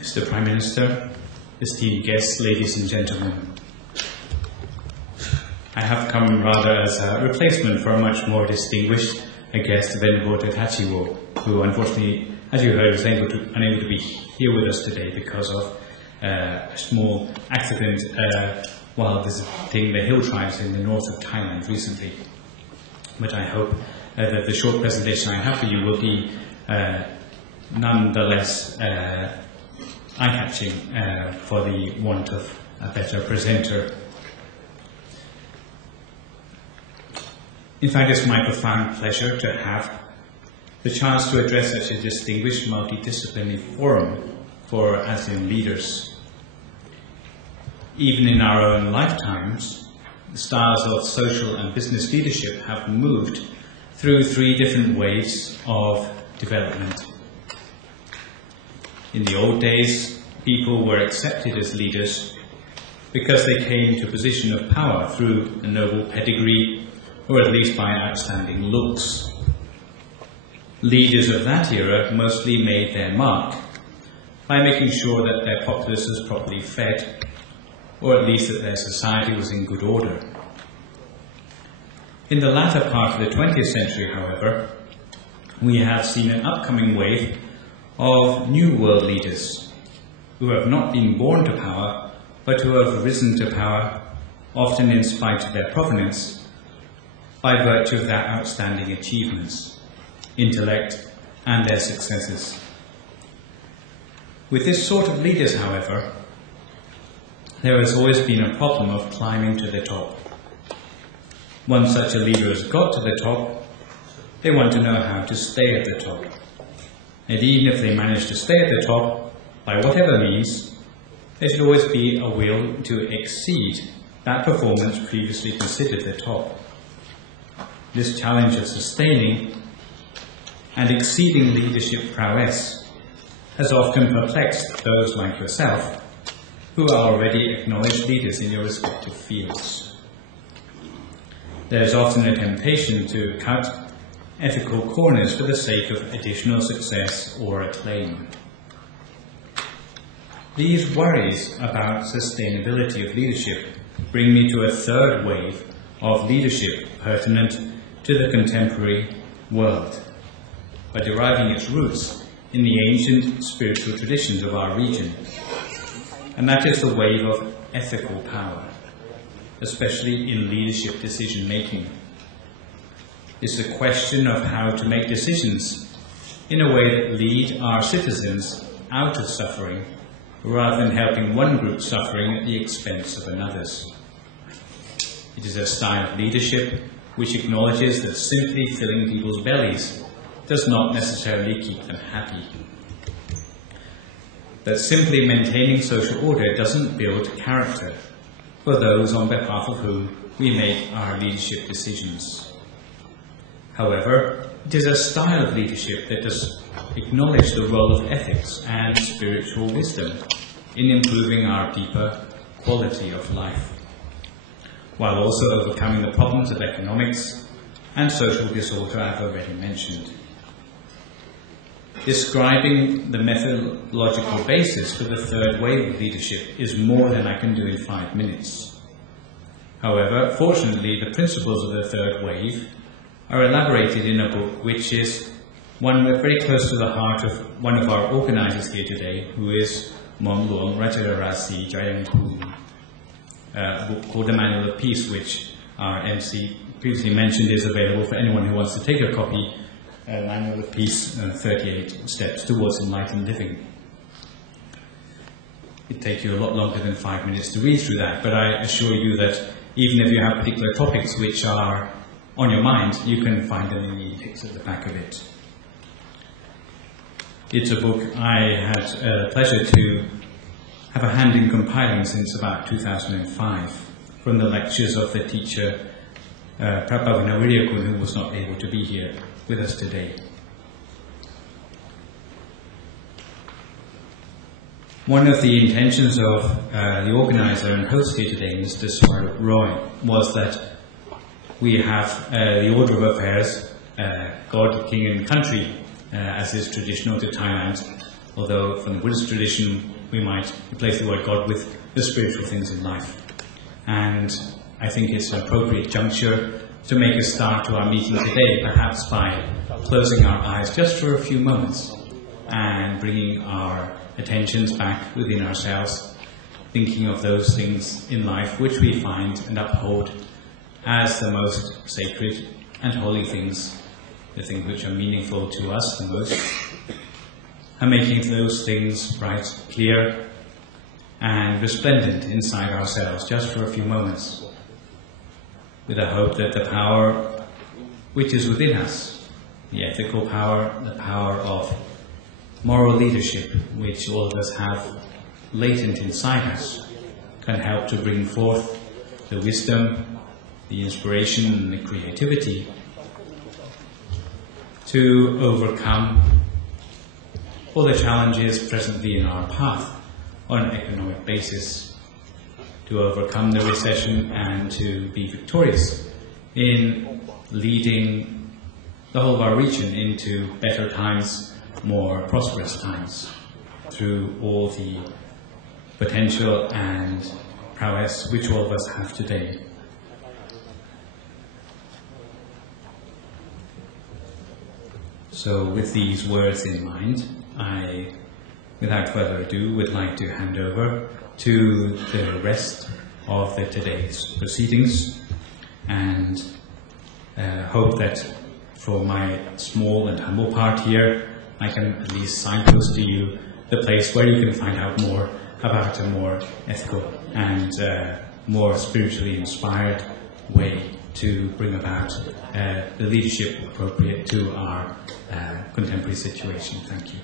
Mr. Prime Minister, esteemed guests, ladies and gentlemen. I have come rather as a replacement for a much more distinguished guest, Venerable Thanissaro, who unfortunately, as you heard, was unable to be here with us today because of a small accident while visiting the hill tribes in the north of Thailand recently. But I hope that the short presentation I have for you will be nonetheless eye-catching for the want of a better presenter. In fact, it's my profound pleasure to have the chance to address such a distinguished multidisciplinary forum for ASEAN leaders. Even in our own lifetimes, the styles of social and business leadership have moved through three different waves of development. In the old days, people were accepted as leaders because they came to a position of power through a noble pedigree, or at least by outstanding looks. Leaders of that era mostly made their mark by making sure that their populace was properly fed, or at least that their society was in good order. In the latter part of the 20th century, however, we have seen an upcoming wave of new world leaders who have not been born to power, but who have risen to power, often in spite of their provenance, by virtue of their outstanding achievements, intellect, and their successes. With this sort of leaders, however, there has always been a problem of climbing to the top. Once such a leader has got to the top, they want to know how to stay at the top. And even if they manage to stay at the top, by whatever means, there should always be a will to exceed that performance previously considered the top. This challenge of sustaining and exceeding leadership prowess has often perplexed those like yourself who are already acknowledged leaders in your respective fields. There is often a temptation to cut ethical corners for the sake of additional success or acclaim. These worries about sustainability of leadership bring me to a third wave of leadership pertinent to the contemporary world, by deriving its roots in the ancient spiritual traditions of our region. And that is the wave of ethical power, especially in leadership decision-making. It's a question of how to make decisions in a way that lead our citizens out of suffering, rather than helping one group suffering at the expense of another's. It is a style of leadership which acknowledges that simply filling people's bellies does not necessarily keep them happy. That simply maintaining social order doesn't build character for those on behalf of whom we make our leadership decisions. However, it is a style of leadership that does acknowledge the role of ethics and spiritual wisdom in improving our deeper quality of life, while also overcoming the problems of economics and social disorder I've already mentioned. Describing the methodological basis for the third wave of leadership is more than I can do in 5 minutes. However, fortunately, the principles of the third wave are elaborated in a book which is one very close to the heart of one of our organisers here today, who is Mom Luang Rajararasi Jayanku, a book called The Manual of Peace, which our MC previously mentioned is available for anyone who wants to take a copy. Manual of Peace, 38 Steps Towards Enlightened Living. It'd take you a lot longer than 5 minutes to read through that, but I assure you that even if you have particular topics which are on your mind, you can find them in the text at the back of it. It's a book I had the pleasure to have a hand in compiling since about 2005 from the lectures of the teacher Prabhavana Wiriyakun, who was not able to be here with us today. One of the intentions of the organizer and host here today, Mr. Swardup Roy, was that we have the order of affairs, God, King and Country, as is traditional to Thailand, although from the Buddhist tradition we might replace the word God with the spiritual things in life. And I think it's an appropriate juncture to make a start to our meeting today, perhaps by closing our eyes just for a few moments and bringing our attentions back within ourselves, thinking of those things in life which we find and uphold as the most sacred and holy things, the things which are meaningful to us the most, and making those things bright, clear, and resplendent inside ourselves just for a few moments, with a hope that the power which is within us, the ethical power, the power of moral leadership, which all of us have latent inside us, can help to bring forth the wisdom, the inspiration and the creativity to overcome all the challenges presently in our path on an economic basis, to overcome the recession and to be victorious in leading the whole of our region into better times, more prosperous times, through all the potential and prowess which all of us have today. So with these words in mind, I, without further ado, would like to hand over to the rest of today's proceedings, and hope that for my small and humble part here, I can at least signpost to you the place where you can find out more about a more ethical and more spiritually inspired way to bring about the leadership appropriate to our contemporary situation. Thank you.